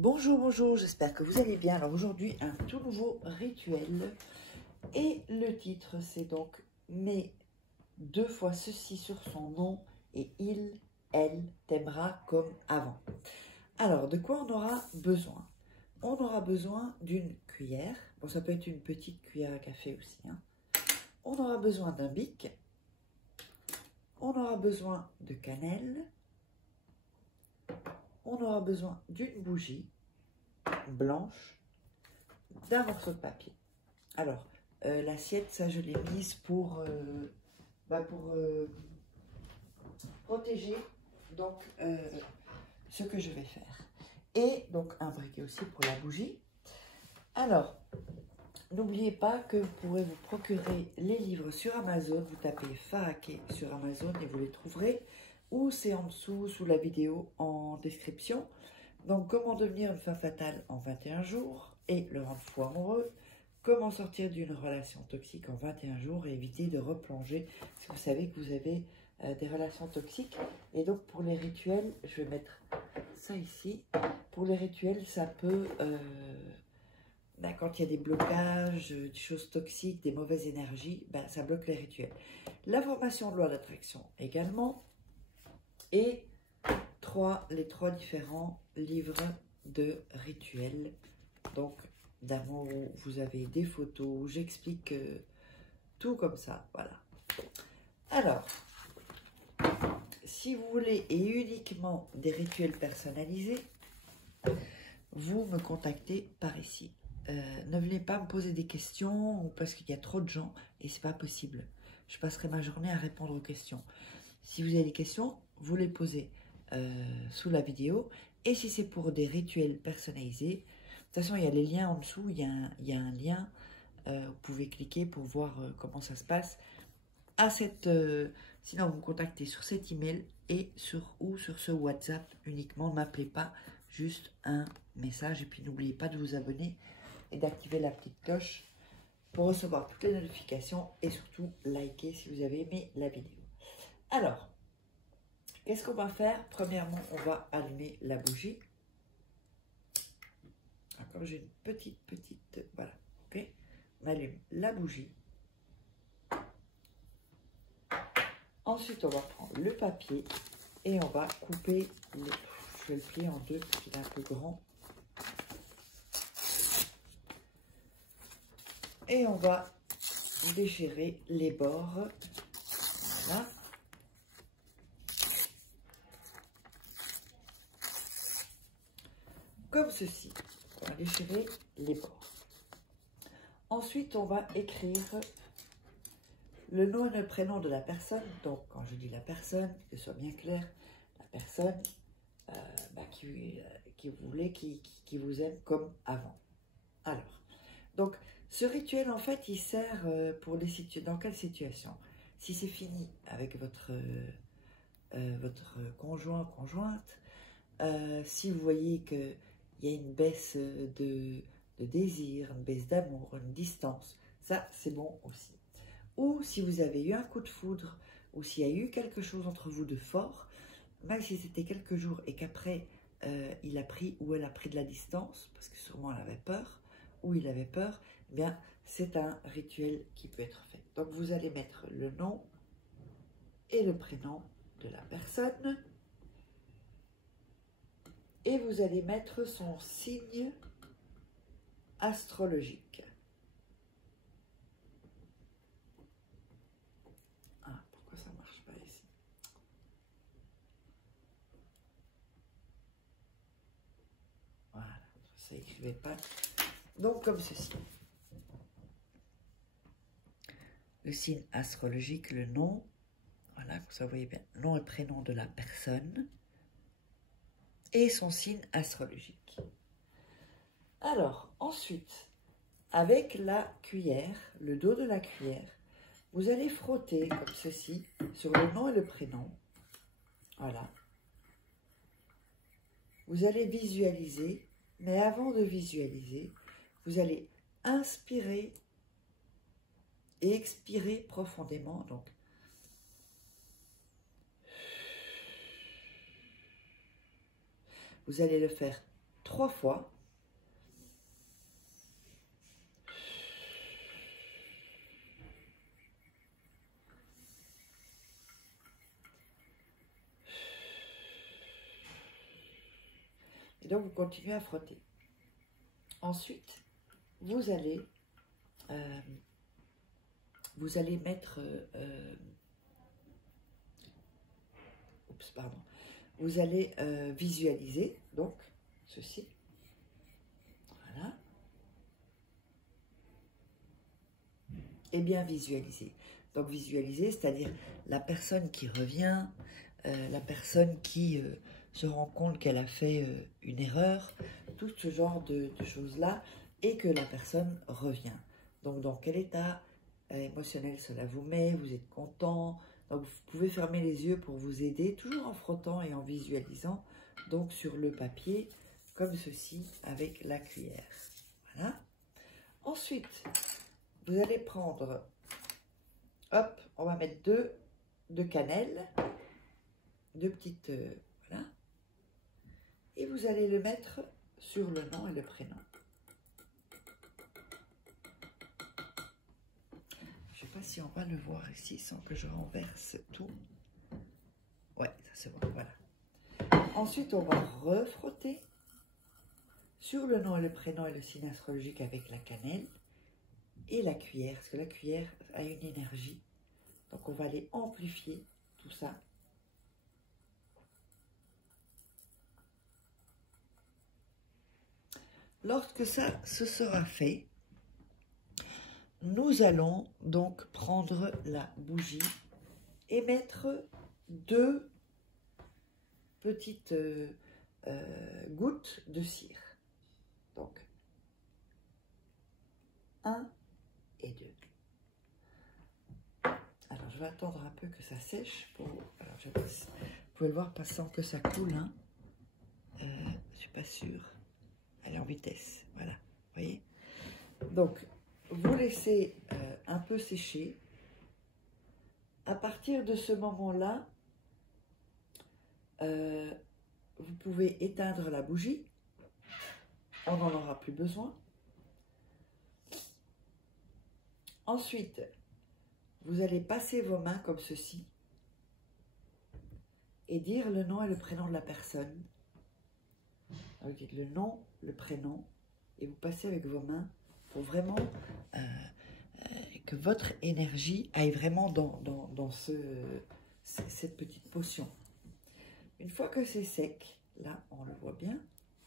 Bonjour, bonjour, j'espère que vous allez bien. Alors aujourd'hui, un tout nouveau rituel. Et le titre, c'est donc « Mets 2 fois ceci sur son nom et il, elle t'aimera comme avant ». Alors, de quoi on aura besoin? On aura besoin d'une cuillère. Bon, ça peut être une petite cuillère à café aussi, hein. On aura besoin d'un bic. On aura besoin de cannelle. On aura besoin d'une bougie blanche, d'un morceau de papier. Alors, l'assiette, ça je l'ai mise pour protéger donc ce que je vais faire. Et donc un briquet aussi pour la bougie. Alors, n'oubliez pas que vous pourrez vous procurer les livres sur Amazon. Vous tapez Faraké sur Amazon et vous les trouverez. Ou c'est en dessous, sous la vidéo, en description. Donc, comment devenir une femme fatale en 21 jours et le rendre fou amoureux. Comment sortir d'une relation toxique en 21 jours et éviter de replonger. Parce que vous savez que vous avez des relations toxiques. Et donc, pour les rituels, je vais mettre ça ici. Pour les rituels, ça peut... quand il y a des blocages, des choses toxiques, des mauvaises énergies, ça bloque les rituels. La formation de loi d'attraction également. Et les trois différents livres de rituels. Donc, d'amour, où vous avez des photos, où j'explique tout comme ça. Voilà. Alors, si vous voulez et uniquement des rituels personnalisés, vous me contactez par ici. Ne venez pas me poser des questions parce qu'il y a trop de gens et c'est pas possible. Je passerai ma journée à répondre aux questions. Si vous avez des questions, vous les posez sous la vidéo. Et si c'est pour des rituels personnalisés, de toute façon, il y a les liens en dessous. Il y a un lien. Vous pouvez cliquer pour voir comment ça se passe. Sinon, vous me contactez sur cet email et sur ce WhatsApp uniquement. Ne m'appelez pas, juste un message. Et puis, n'oubliez pas de vous abonner et d'activer la petite cloche pour recevoir toutes les notifications et surtout liker si vous avez aimé la vidéo. Alors, qu'est-ce qu'on va faire? Premièrement, on va allumer la bougie. Alors, comme j'ai une petite, voilà, ok. On allume la bougie. Ensuite, on va prendre le papier et on va couper les... Je vais le plier en deux parce qu'il est un peu grand. Et on va déchirer les bords. Voilà. Comme ceci. On va déchirer les bords. Ensuite, on va écrire le nom et le prénom de la personne. Donc, quand je dis la personne, que ce soit bien clair, la personne qui vous aime comme avant. Alors, donc, ce rituel, en fait, il sert pour dans quelle situation? Si c'est fini avec votre conjoint, conjointe, si vous voyez qu'il y a une baisse de désir, une baisse d'amour, une distance, ça, c'est bon aussi. Ou si vous avez eu un coup de foudre, ou s'il y a eu quelque chose entre vous de fort, même si c'était quelques jours et qu'après, il a pris ou elle a pris de la distance, parce que sûrement elle avait peur, ou il avait peur, eh bien, c'est un rituel qui peut être fait. Donc, vous allez mettre le nom et le prénom de la personne. Et vous allez mettre son signe astrologique. Ah, pourquoi ça ne marche pas ici? Voilà, ça n'écrivait pas. Donc, comme ceci. Le signe astrologique, le nom. Voilà, comme ça, vous voyez bien. Nom et prénom de la personne. Et son signe astrologique. Alors, ensuite, avec la cuillère, le dos de la cuillère, vous allez frotter comme ceci sur le nom et le prénom. Voilà. Vous allez visualiser, mais avant de visualiser, vous allez inspirer et expirer profondément. Donc, vous allez le faire 3 fois. Et donc, vous continuez à frotter. Ensuite, vous allez mettre... oups, pardon. Vous allez visualiser, donc, ceci. Voilà. Et bien visualiser. Donc, visualiser, c'est-à-dire la personne qui revient, la personne qui se rend compte qu'elle a fait une erreur, tout ce genre de choses-là, et que la personne revient. Donc, dans quel état émotionnel cela vous met, vous êtes content. Donc, vous pouvez fermer les yeux pour vous aider, toujours en frottant et en visualisant, donc sur le papier, comme ceci, avec la cuillère. Voilà. Ensuite, vous allez prendre, hop, on va mettre deux cannelles, deux petites, voilà. Et vous allez le mettre sur le nom et le prénom. Je ne sais pas si on va le voir ici sans que je renverse tout. Ouais, ça se voit, voilà. Ensuite, on va refrotter sur le nom et le prénom et le signe astrologique avec la cannelle et la cuillère, parce que la cuillère a une énergie. Donc, on va aller amplifier tout ça. Lorsque ça se sera fait, nous allons donc prendre la bougie et mettre 2 petites gouttes de cire. Donc, 1 et 2. Alors, je vais attendre un peu que ça sèche. Alors, vous pouvez le voir passant que ça coule. Hein. Je ne suis pas sûre. Elle est en vitesse. Voilà. Vous voyez? Donc, vous laissez un peu sécher. À partir de ce moment-là, vous pouvez éteindre la bougie. On n'en aura plus besoin. Ensuite, vous allez passer vos mains comme ceci et dire le nom et le prénom de la personne. Vous dites le nom, le prénom, et vous passez avec vos mains pour vraiment que votre énergie aille vraiment dans cette petite potion. Une fois que c'est sec, là on le voit bien,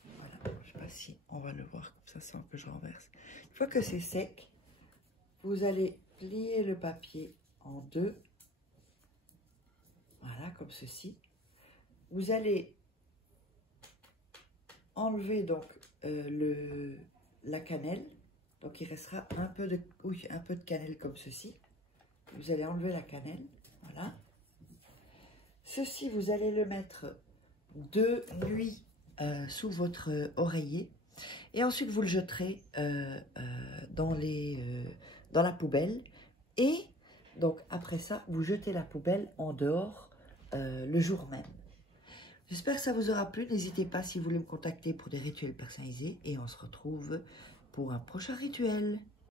voilà, je ne sais pas si on va le voir comme ça sans que je renverse. Une fois que c'est sec, vous allez plier le papier en 2, voilà, comme ceci. Vous allez enlever donc la cannelle, donc il restera un peu de cannelle comme ceci. Vous allez enlever la cannelle, voilà. Ceci, vous allez le mettre 2 nuits sous votre oreiller et ensuite vous le jeterez dans la poubelle. Et donc après ça, vous jetez la poubelle en dehors le jour même. J'espère que ça vous aura plu. N'hésitez pas si vous voulez me contacter pour des rituels personnalisés et on se retrouve pour un prochain rituel.